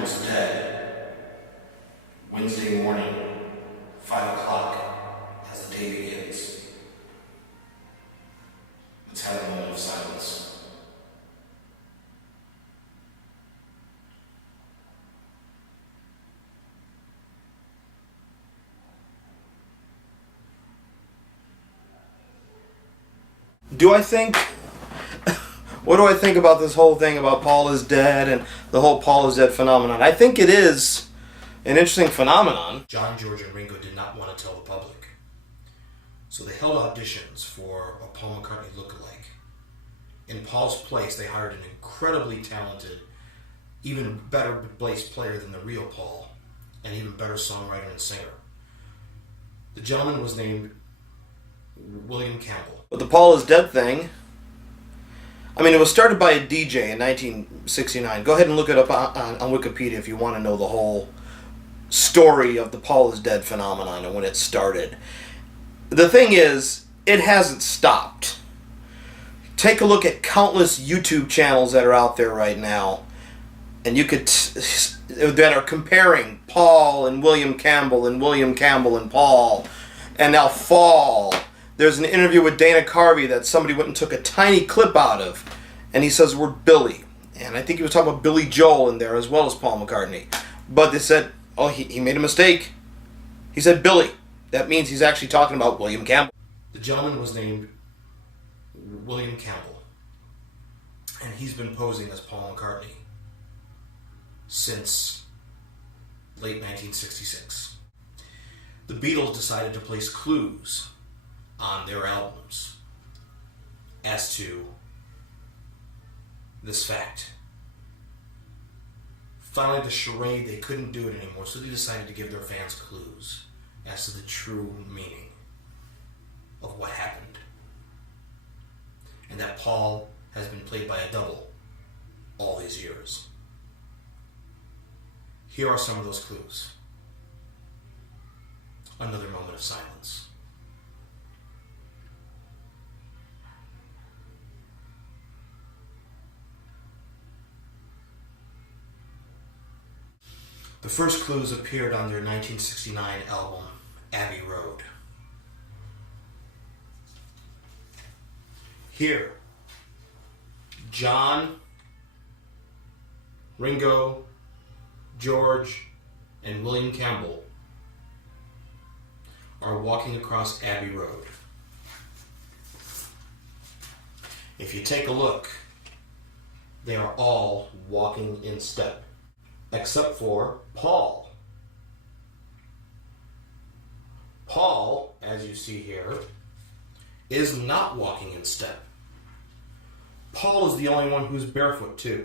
Paul's dead. Wednesday morning, 5 o'clock, as the day begins. Let's have a moment of silence. What do I think about this whole thing about Paul is dead and the whole Paul is dead phenomenon? I think it is an interesting phenomenon. John, George, and Ringo did not want to tell the public. So they held auditions for a Paul McCartney lookalike. In Paul's place, they hired an incredibly talented, even better bass player than the real Paul, and even better songwriter and singer. The gentleman was named William Campbell. But the Paul is dead thing, I mean, it was started by a DJ in 1969. Go ahead and look it up on Wikipedia if you want to know the whole story of the Paul is dead phenomenon and when it started. The thing is, it hasn't stopped. Take a look at countless YouTube channels that are out there right now, and you could that are comparing Paul and William Campbell and William Campbell and Paul, and now Fall. There's an interview with Dana Carvey that somebody went and took a tiny clip out of, and he says the word Billy. And I think he was talking about Billy Joel in there as well as Paul McCartney. But they said, oh, he made a mistake. He said Billy. That means he's actually talking about William Campbell. The gentleman was named William Campbell, and he's been posing as Paul McCartney since late 1966. The Beatles decided to place clues on their albums as to this fact. Finally, the charade, they couldn't do it anymore, so they decided to give their fans clues as to the true meaning of what happened. And that Paul has been played by a double all these years. Here are some of those clues. Another moment of silence. The first clues appeared on their 1969 album, Abbey Road. Here, John, Ringo, George, and William Campbell are walking across Abbey Road. If you take a look, they are all walking in step, except for Paul. Paul, as you see here, is not walking in step. Paul is the only one who's barefoot too.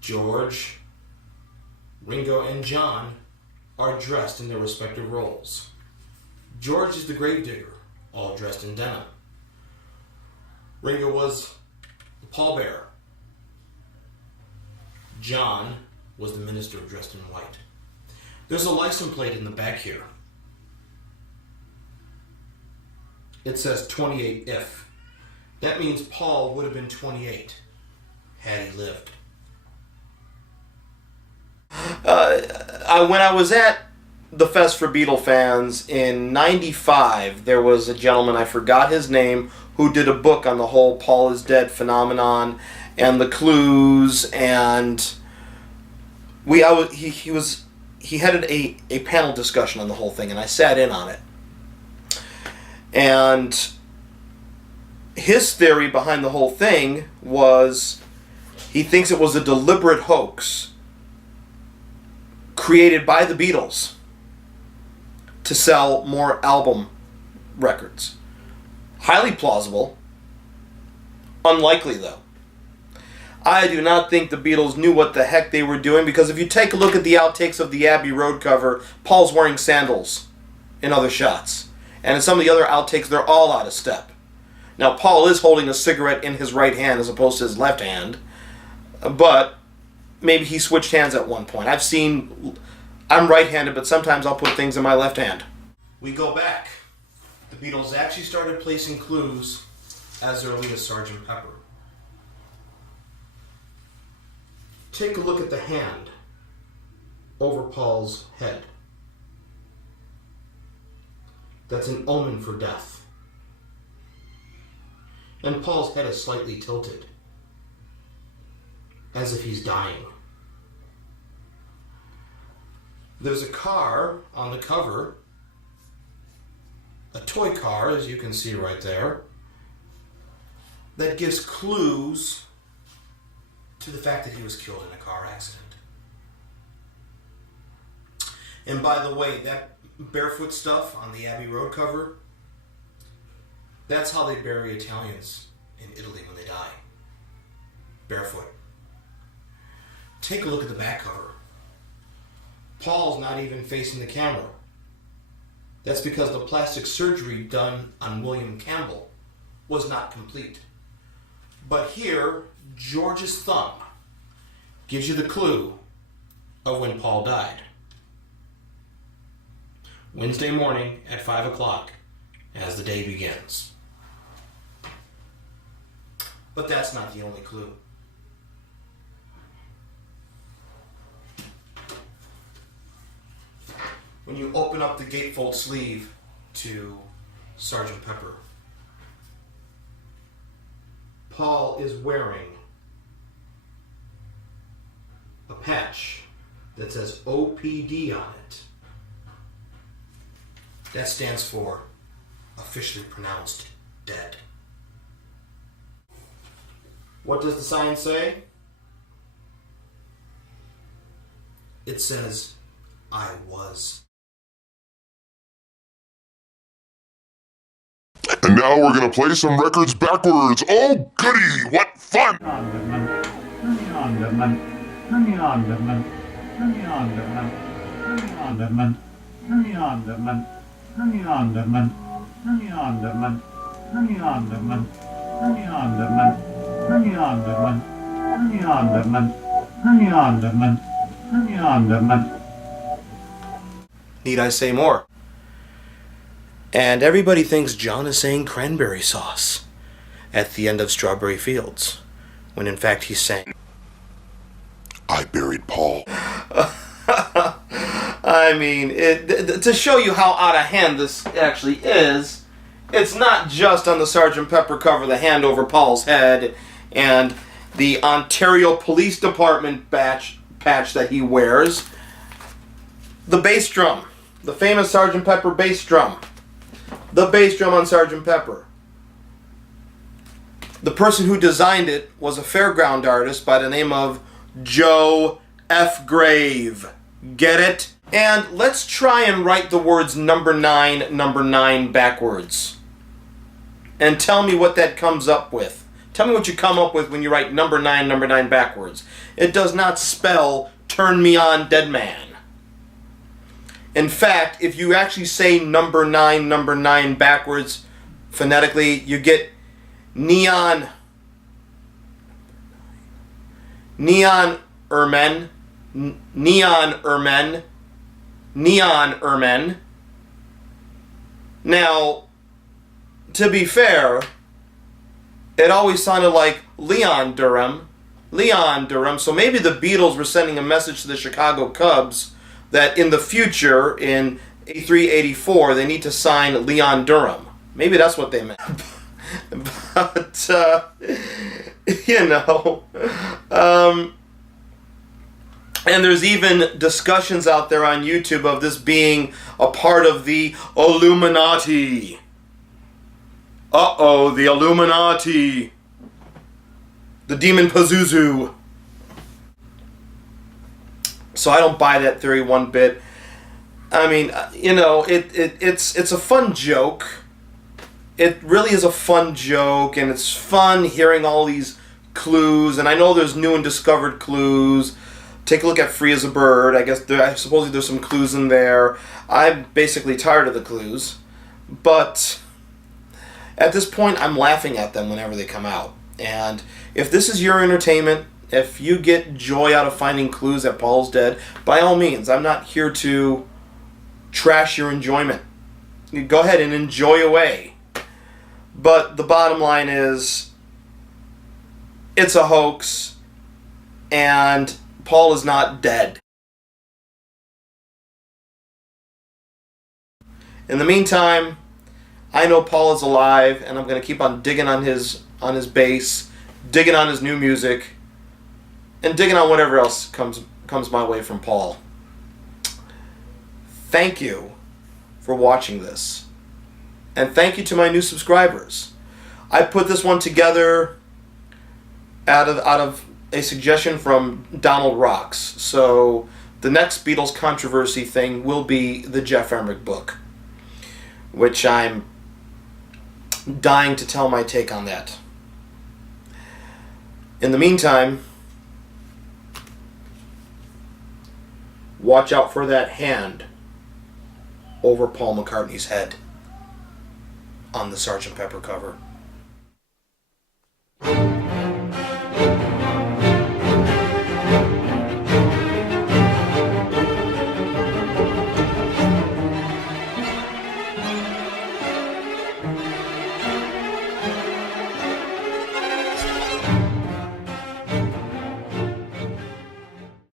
George, Ringo, and John are dressed in their respective roles. George is the gravedigger, all dressed in denim. Ringo was the pallbearer. John was the minister dressed in white. There's a license plate in the back here. It says 28 if. That means Paul would have been 28 had he lived. When I was at the Fest for Beatle fans in '95, there was a gentleman, I forgot his name, who did a book on the whole Paul is dead phenomenon and the clues, and he headed a panel discussion on the whole thing, and I sat in on it. And his theory behind the whole thing was he thinks it was a deliberate hoax created by the Beatles to sell more album records. Highly plausible. Unlikely, though. I do not think the Beatles knew what the heck they were doing, because if you take a look at the outtakes of the Abbey Road cover, Paul's wearing sandals in other shots. And in some of the other outtakes, they're all out of step. Now, Paul is holding a cigarette in his right hand as opposed to his left hand, but maybe he switched hands at one point. I'm right-handed, but sometimes I'll put things in my left hand. We go back. The Beatles actually started placing clues as early as Sgt. Pepper. Take a look at the hand over Paul's head. That's an omen for death. And Paul's head is slightly tilted, as if he's dying. There's a car on the cover, a toy car, as you can see right there, that gives clues to the fact that he was killed in a car accident. And by the way, that barefoot stuff on the Abbey Road cover, that's how they bury Italians in Italy when they die. Barefoot. Take a look at the back cover. Paul's not even facing the camera. That's because the plastic surgery done on William Campbell was not complete. But here, George's thumb gives you the clue of when Paul died. Wednesday morning at 5 o'clock as the day begins. But that's not the only clue. When you open up the gatefold sleeve to Sergeant Pepper, Paul is wearing a patch that says OPD on it. That stands for officially pronounced dead. What does the sign say? It says, I was. And now we're gonna play some records backwards. Oh goody, what fun! Need I say more? And everybody thinks John is saying cranberry sauce at the end of Strawberry Fields, when in fact he's saying, I buried Paul. I mean, to show you how out of hand this actually is, it's not just on the Sgt. Pepper cover, the hand over Paul's head, and the Ontario Police Department patch that he wears. The bass drum, the famous Sgt. Pepper bass drum. The bass drum on Sgt. Pepper. The person who designed it was a fairground artist by the name of Joe F. Grave. Get it? And let's try and write the words number 9 backwards. And tell me what that comes up with. Tell me what you come up with when you write number 9 backwards. It does not spell turn me on dead man. In fact, if you actually say number 9 backwards phonetically, you get neon ermine. Now, to be fair, it always sounded like Leon Durham, so maybe the Beatles were sending a message to the Chicago Cubs that in the future, in 83, 84, they need to sign Leon Durham. Maybe that's what they meant. But, and there's even discussions out there on YouTube of this being a part of the Illuminati. Uh-oh, the Illuminati. The Demon Pazuzu. So I don't buy that theory one bit. I mean, it's a fun joke. It really is a fun joke, and it's fun hearing all these clues, and I know there's new and discovered clues. Take a look at Free as a Bird. I suppose there's some clues in there. I'm basically tired of the clues, but at this point, I'm laughing at them whenever they come out. And if this is your entertainment, if you get joy out of finding clues that Paul's dead, by all means, I'm not here to trash your enjoyment. You go ahead and enjoy away. But the bottom line is, it's a hoax, and Paul is not dead. In the meantime, I know Paul is alive, and I'm going to keep on digging on his bass, digging on his new music, and digging on whatever else comes my way from Paul. Thank you for watching this. And thank you to my new subscribers. I put this one together out of a suggestion from Donald Rocks. So the next Beatles controversy thing will be the Jeff Emmerich book, which I'm dying to tell my take on that. In the meantime, watch out for that hand over Paul McCartney's head on the Sgt. Pepper cover.